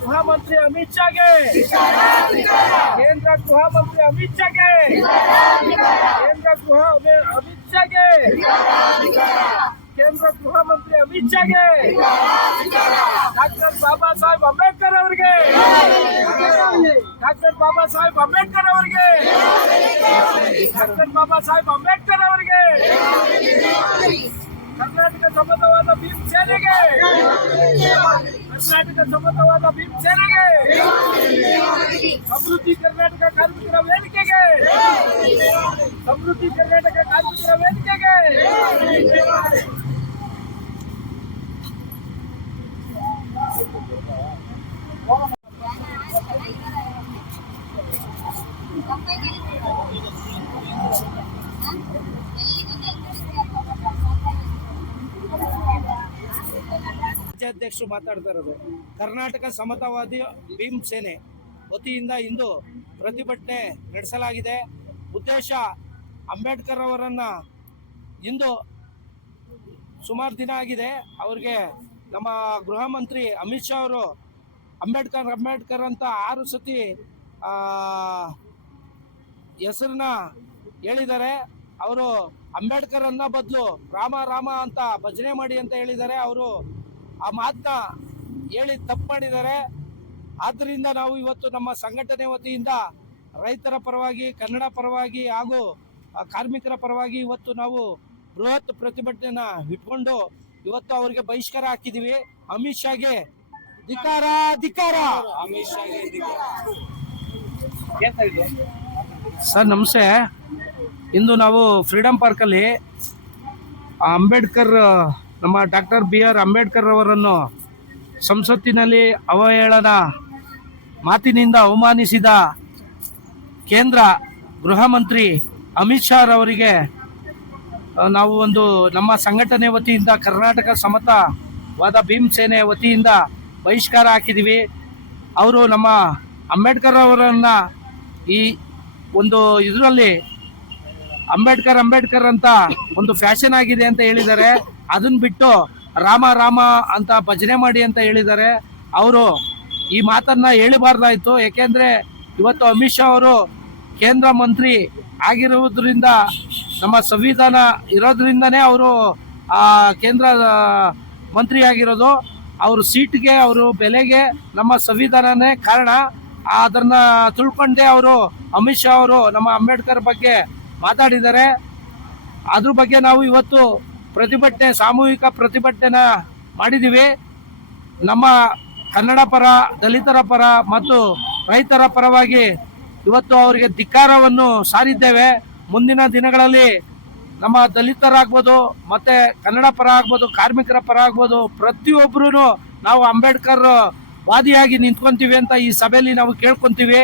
ಗೃಹ ಮಂತ್ರಿ ಅಮಿತ್ ಶಾಗೆ ಕೇಂದ್ರ ಗೃಹ ಮಂತ್ರಿ ಅಮಿತ್ ಶಾಗೆ ಕೇಂದ್ರ ಗೃಹ ಅಮಿ- ಅಮಿತ್ ಶಾಗೆ ಕೇಂದ್ರ ಗೃಹ ಮಂತ್ರಿ ಅಮಿತ್ ಶಾಗೆ ಡಾಕ್ಟರ್ ಬಾಬಾ ಸಾಹೇಬ್ ಅಂಬೇಡ್ಕರ್ ಅವರಿಗೆ ಡಾಕ್ಟರ್ ಬಾಬಾ ಸಾಹೇಬ್ ಅಂಬೇಡ್ಕರ್ ಅವರಿಗೆ ಡಾಕ್ಟರ್ ಬಾಬಾ ಸಾಹೇಬ್ ಅಂಬೇಡ್ಕರ್ ಅವರಿಗೆ ಕರ್ನಾಟಕ ಸಮತವಾದ ಭೀಮ್ ಸೇನೆಗೆ ಕರ್ನಾಟಕ ಸಮತವಾದ ಭೀಮ್ ಸೇನೆಗೆ ಸಮೃದ್ಧಿ ಕರ್ನಾಟಕ ಕಾರ್ಮಿಕರ ವೇದಿಕೆಗೆ ಸಮೃದ್ಧಿ ಕರ್ನಾಟಕ ಕಾರ್ಮಿಕರ ವೇದಿಕೆಗೆ ರಾಜ್ಯಾಧ್ಯಕ್ಷರು ಮಾತಾಡ್ತಾ ಇರೋದು, ಕರ್ನಾಟಕ ಸಮತಾವಾದಿ ಭೀಮ್ ಸೇನೆ ವತಿಯಿಂದ ಇಂದು ಪ್ರತಿಭಟನೆ ನಡೆಸಲಾಗಿದೆ. ಉದ್ದೇಶ, ಅಂಬೇಡ್ಕರ್ ಅವರನ್ನು ಇಂದು ಸುಮಾರು ದಿನ ಆಗಿದೆ. ಅವ್ರಿಗೆ ನಮ್ಮ ಗೃಹ ಮಂತ್ರಿ ಅಮಿತ್ ಶಾ ಅವರು ಅಂಬೇಡ್ಕರ್ ಅಂಬೇಡ್ಕರ್ ಅಂತ ಆರು ಸತಿ ಹೆಸರನ್ನ ಹೇಳಿದ್ದಾರೆ. ಅವರು ಅಂಬೇಡ್ಕರ್ ಅನ್ನ ಬದಲು ರಾಮ ರಾಮ ಅಂತ ಭಜನೆ ಮಾಡಿ ಅಂತ ಹೇಳಿದ್ದಾರೆ. ಅವರು ಆ ಮಾತನ್ನ ಹೇಳಿ ತಪ್ಪು ಮಾಡಿದ್ದಾರೆ. ಆದ್ದರಿಂದ ನಾವು ಇವತ್ತು ನಮ್ಮ ಸಂಘಟನೆ ವತಿಯಿಂದ ರೈತರ ಪರವಾಗಿ ಕನ್ನಡ ಪರವಾಗಿ ಹಾಗೂ ಕಾರ್ಮಿಕರ ಪರವಾಗಿ ಇವತ್ತು ನಾವು ಬೃಹತ್ ಪ್ರತಿಭಟನೆನ ಇಟ್ಕೊಂಡು ಇವತ್ತು ಅವರಿಗೆ ಬಹಿಷ್ಕಾರ ಹಾಕಿದೀವಿ. ಅಮಿತ್ ಶಾಗೆ ಧಿಕಾರ ಧಿಕಾರ ಅಮಿತ್ ಶಾಗೆ ಸರ್ ನಮಸ್ತೆ. ಇಂದು ನಾವು ಫ್ರೀಡಂ ಪಾರ್ಕಲ್ಲಿ ಅಂಬೇಡ್ಕರ್, ನಮ್ಮ ಡಾಕ್ಟರ್ ಬಿ ಆರ್ ಅಂಬೇಡ್ಕರ್ ಅವರನ್ನು ಸಂಸತ್ತಿನಲ್ಲಿ ಅವಹೇಳನ ಮಾತಿನಿಂದ ಅವಮಾನಿಸಿದ ಕೇಂದ್ರ ಗೃಹ ಮಂತ್ರಿ ಅಮಿತ್ ಶಾ ಅವರಿಗೆ ನಾವು ಒಂದು ನಮ್ಮ ಸಂಘಟನೆ ವತಿಯಿಂದ, ಕರ್ನಾಟಕ ಸಮತವಾದ ಸೇನೆ ವತಿಯಿಂದ ಬಹಿಷ್ಕಾರ ಹಾಕಿದ್ದೀವಿ ಅವರು ನಮ್ಮ ಅಂಬೇಡ್ಕರ್ ಅವರನ್ನು ಈ ಒಂದು ಇದರಲ್ಲಿ ಅಂಬೇಡ್ಕರ್ ಅಂಬೇಡ್ಕರ್ ಅಂತ ಒಂದು ಫ್ಯಾಷನ್ ಆಗಿದೆ ಅಂತ ಹೇಳಿದ್ದಾರೆ. ಅದನ್ನ ಬಿಟ್ಟು ರಾಮ ರಾಮ ಅಂತ ಭಜನೆ ಮಾಡಿ ಅಂತ ಹೇಳಿದ್ದಾರೆ. ಅವರು ಈ ಮಾತನ್ನ ಹೇಳಿಬಾರ್ದಾಯ್ತು. ಯಾಕೆಂದ್ರೆ ಇವತ್ತು ಅಮಿತ್ ಶಾ ಅವರು ಕೇಂದ್ರ ಮಂತ್ರಿ ಆಗಿರುವುದರಿಂದ, ನಮ್ಮ ಸಂವಿಧಾನ ಇರೋದ್ರಿಂದನೇ ಅವರು ಆ ಕೇಂದ್ರ ಮಂತ್ರಿ ಆಗಿರೋದು. ಅವರು ಸೀಟ್ಗೆ, ಅವರು ಬೆಲೆಗೆ ನಮ್ಮ ಸಂವಿಧಾನನೇ ಕಾರಣ. ಅದನ್ನ ತಿಳ್ಕೊಂಡೇ ಅವರು ಅಮಿತ್ ಶಾ ಅವರು ನಮ್ಮ ಅಂಬೇಡ್ಕರ್ ಬಗ್ಗೆ ಮಾತಾಡಿದ್ದಾರೆ. ಅದ್ರ ಬಗ್ಗೆ ನಾವು ಇವತ್ತು ಪ್ರತಿಭಟನೆ, ಸಾಮೂಹಿಕ ಪ್ರತಿಭಟನೆನ ಮಾಡಿದ್ದೀವಿ ನಮ್ಮ ಕನ್ನಡ ಪರ, ದಲಿತರ ಪರ ಮತ್ತು ರೈತರ ಪರವಾಗಿ ಇವತ್ತು ಅವರಿಗೆ ಧಿಕ್ಕಾರವನ್ನು ಸಾರಿದ್ದೇವೆ. ಮುಂದಿನ ದಿನಗಳಲ್ಲಿ ನಮ್ಮ ದಲಿತರಾಗ್ಬೋದು, ಮತ್ತೆ ಕನ್ನಡ ಪರ ಆಗ್ಬೋದು, ಕಾರ್ಮಿಕರ ಪರ ಆಗ್ಬೋದು, ಪ್ರತಿಯೊಬ್ಬರೂ ನಾವು ಅಂಬೇಡ್ಕರ್ ವಾದಿಯಾಗಿ ನಿಂತ್ಕೊಂತೀವಿ ಅಂತ ಈ ಸಭೆಯಲ್ಲಿ ನಾವು ಕೇಳ್ಕೊಂತೀವಿ.